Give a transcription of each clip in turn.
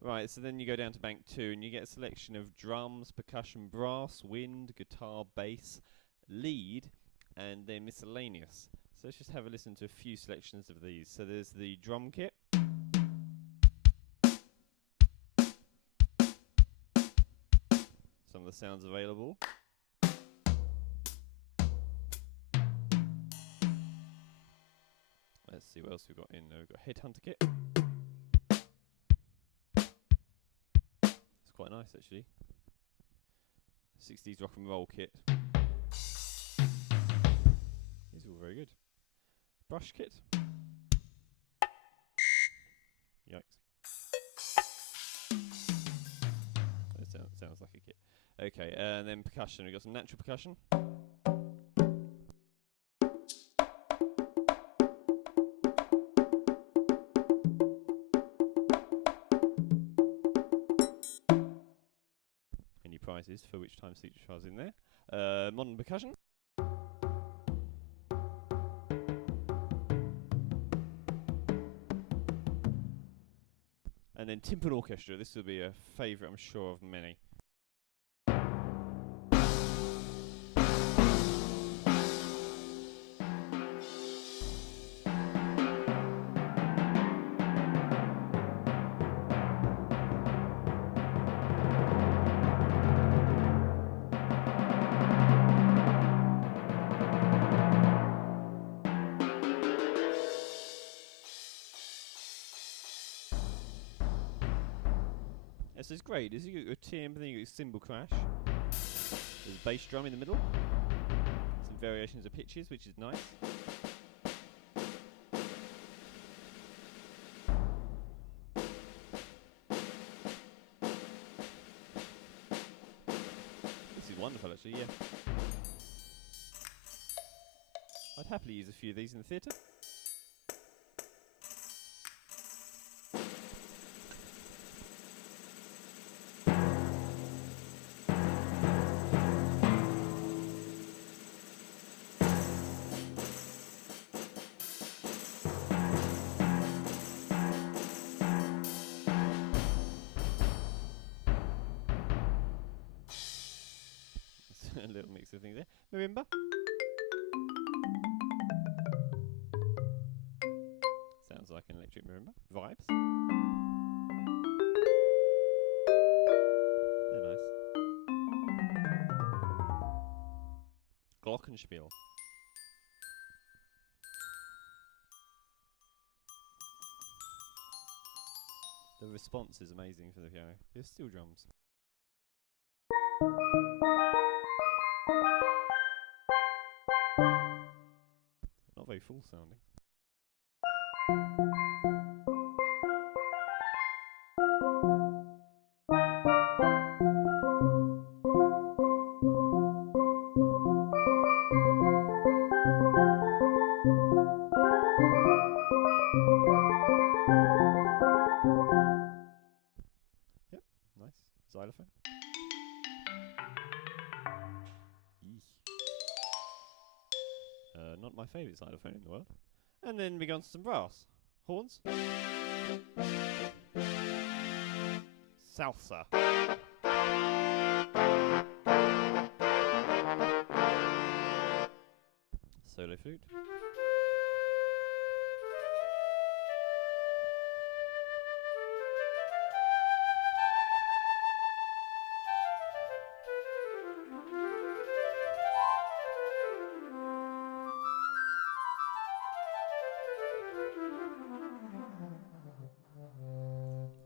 Right, so then you go down to bank 2 and you get a selection of drums, percussion, brass, wind, guitar, bass, lead, and then miscellaneous. So let's just have a listen to a few selections of these. So there's the drum kit. Some of the sounds available. Let's see what else we've got in there. We've got Headhunter kit. It's quite nice actually. 60s rock and roll kit. These are all very good. Brush kit. Yikes. That sounds like a kit. Okay, and then percussion. We've got some natural percussion. Any prizes for which time Secret Trials in there. Modern percussion. And then timpani orchestra. This will be a favourite, I'm sure, of many. This is great. This is your timp, and then you got your cymbal crash. There's a bass drum in the middle. Some variations of pitches, which is nice. This is wonderful, actually. Yeah. I'd happily use a few of these in the theatre. A little mix of things there. Marimba. Sounds like an electric marimba. Vibes. They're nice. Glockenspiel. The response is amazing for the piano. There's still drums. Not very full sounding. Yep, nice. Xylophone. Not my favourite xylophone in the world. And then we go on to some brass. Horns. Salsa. Solo flute.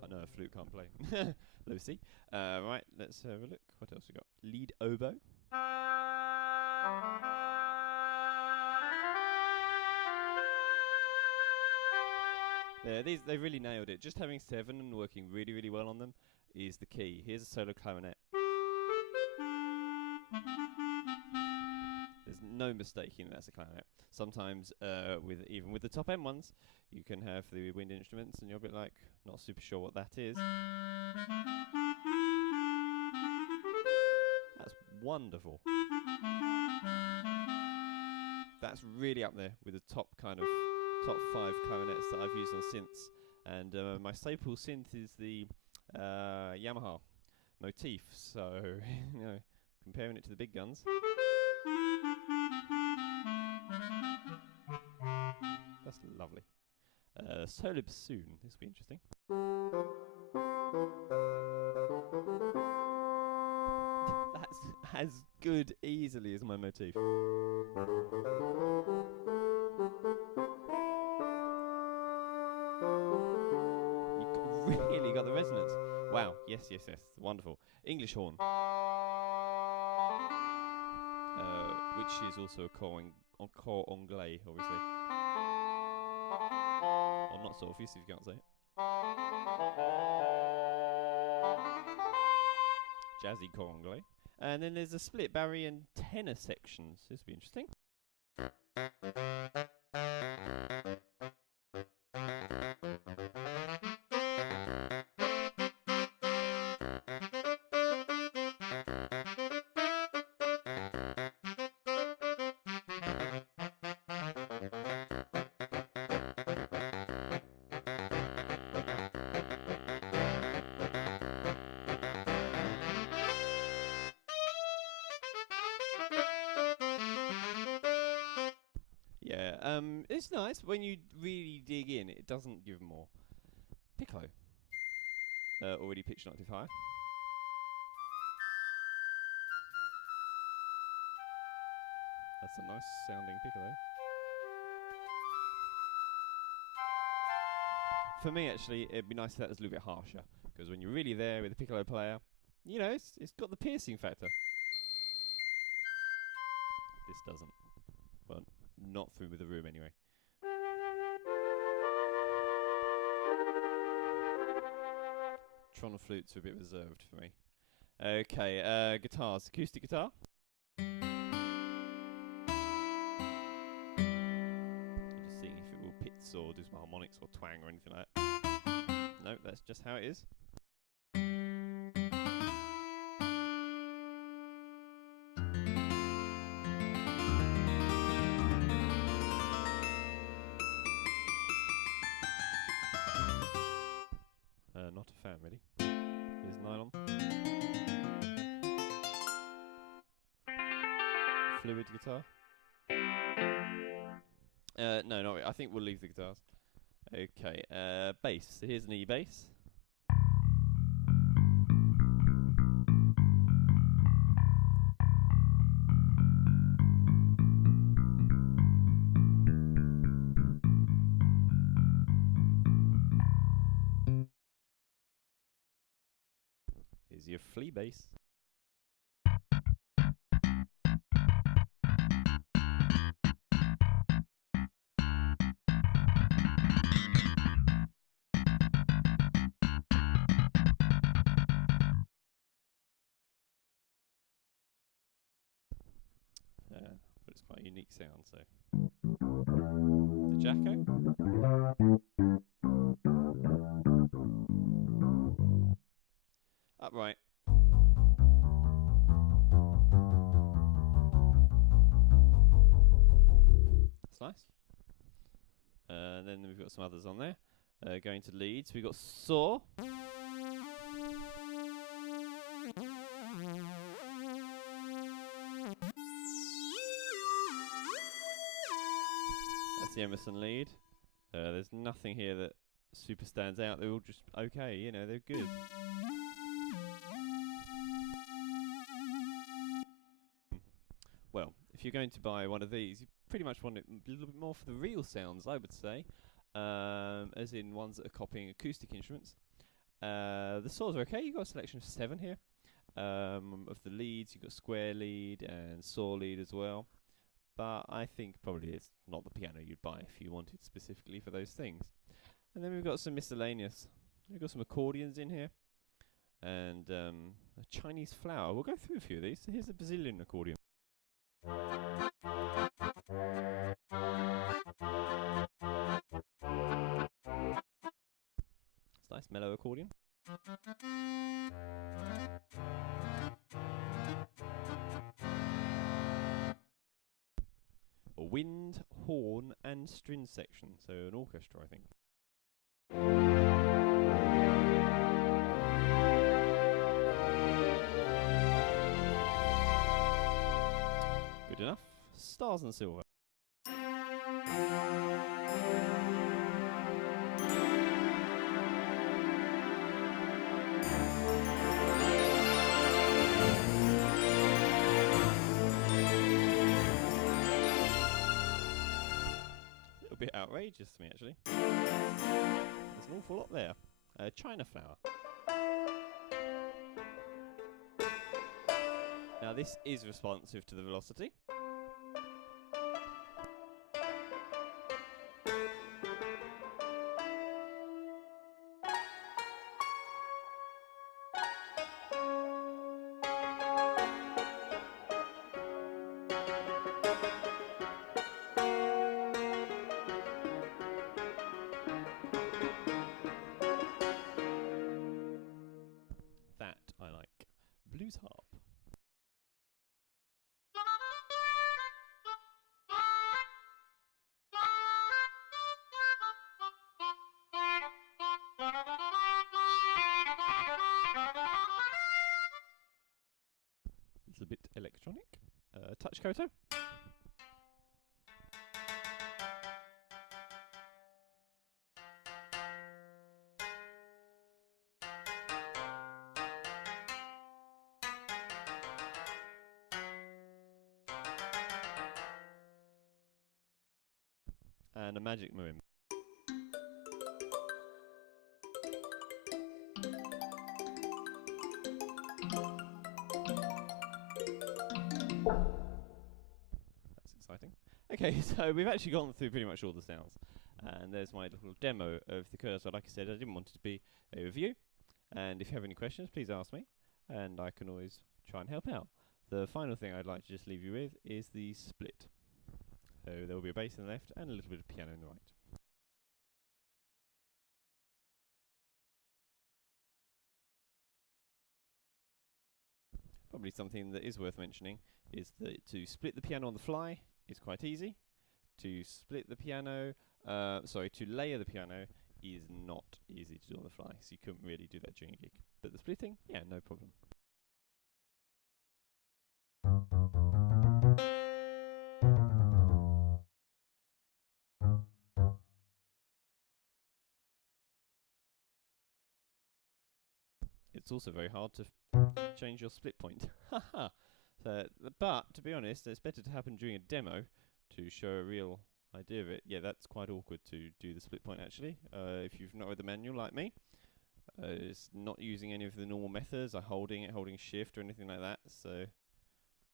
I know a flute can't play. Lucy. Right, let's have a look. What else we got? Lead oboe. Yeah, they really nailed it. Just having 7 and working really, really well on them is the key. Here's a solo clarinet. There's no mistaking that's a clarinet. Sometimes, even with the top end ones, you can have the wind instruments and you're a bit like, not super sure what that is. That's wonderful. That's really up there with the top kind of top 5 clarinets that I've used on synths, and my staple synth is the Yamaha Motif. So you know, comparing it to the big guns, that's lovely. Solo bassoon. This will be interesting. That's as good easily as my Motif. You really got the resonance. Wow. Yes, yes, yes. Wonderful. English horn. Which is also a cor anglais, obviously. Or not so obvious if you can't say it. Jazzy cor anglais. And then there's a split barry and tenor sections. This will be interesting. Yeah, it's nice when you really dig in. It doesn't give more. Piccolo, already pitched an octave higher. That's a nice sounding piccolo. For me, actually, it'd be nice if that was a little bit harsher, because when you're really there with the piccolo player, you know, it's got the piercing factor. This doesn't. Well, not through with the room anyway. Tron flutes are a bit reserved for me. Okay, guitars. Acoustic guitar. Just seeing if it will pits or do some harmonics or twang or anything like that. No, that's just how it is. Not a fan, really. Here's nylon. Fluid guitar. No, not really. I think we'll leave the guitars. Okay, bass. So here's an E bass. Here's your flea bass. But it's quite a unique sound, so. The Jacko. Upright. That's nice. And then we've got some others on there. Going to leads, we've got saw. That's the Emerson lead. There's nothing here that super stands out. They're all just okay, you know, they're good. Well, if you're going to buy one of these, you pretty much want it a little bit more for the real sounds, I would say, as in ones that are copying acoustic instruments. The saws are okay. You've got a selection of 7 here. Of the leads, you've got square lead and saw lead as well. But I think probably it's not the piano you'd buy if you wanted specifically for those things. And then we've got some miscellaneous. We've got some accordions in here. And a Chinese flower. We'll go through a few of these. So here's a Brazilian accordion. It's a nice mellow accordion. A wind horn and string section, so an orchestra, I think. Good enough. Stars and silver. Bit outrageous to me, actually. There's an awful lot there. China flower. Now this is responsive to the velocity. That I like. Blues harp. Little bit electronic. Touch koto. And a magic marimba. That's exciting. Okay, so we've actually gone through pretty much all the sounds. And there's my little demo of the Kurzweil. Like I said, I didn't want it to be a review. And if you have any questions, please ask me. And I can always try and help out. The final thing I'd like to just leave you with is the split. So there will be a bass in the left and a little bit of piano in the right. Probably something that is worth mentioning is that to split the piano on the fly is quite easy. To split the piano, to layer the piano is not easy to do on the fly, so you couldn't really do that during a gig. But the splitting, yeah, no problem. It's also very hard to change your split point. Haha. But to be honest, it's better to happen during a demo to show a real idea of it. Yeah, that's quite awkward to do the split point actually. If you've not read the manual like me, it's not using any of the normal methods, like holding shift or anything like that. So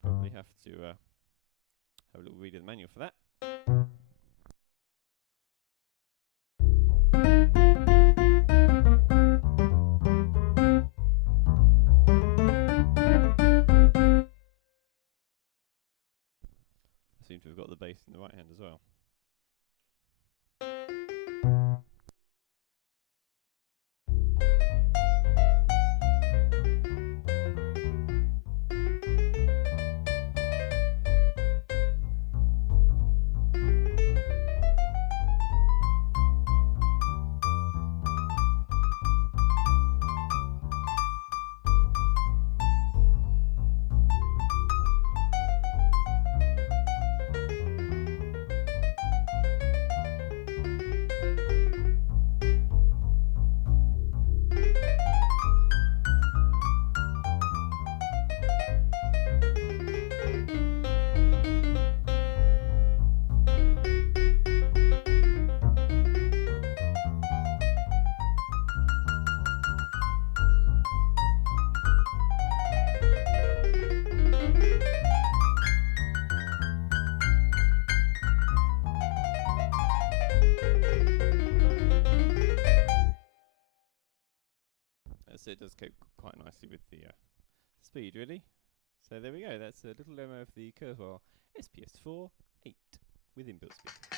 probably have to have a little read of the manual for that. I seem to have got the bass in the right hand as well. So it does cope quite nicely with the speed, really. So there we go, that's a little demo of the Kurzweil SPS4-8 with inbuilt speed.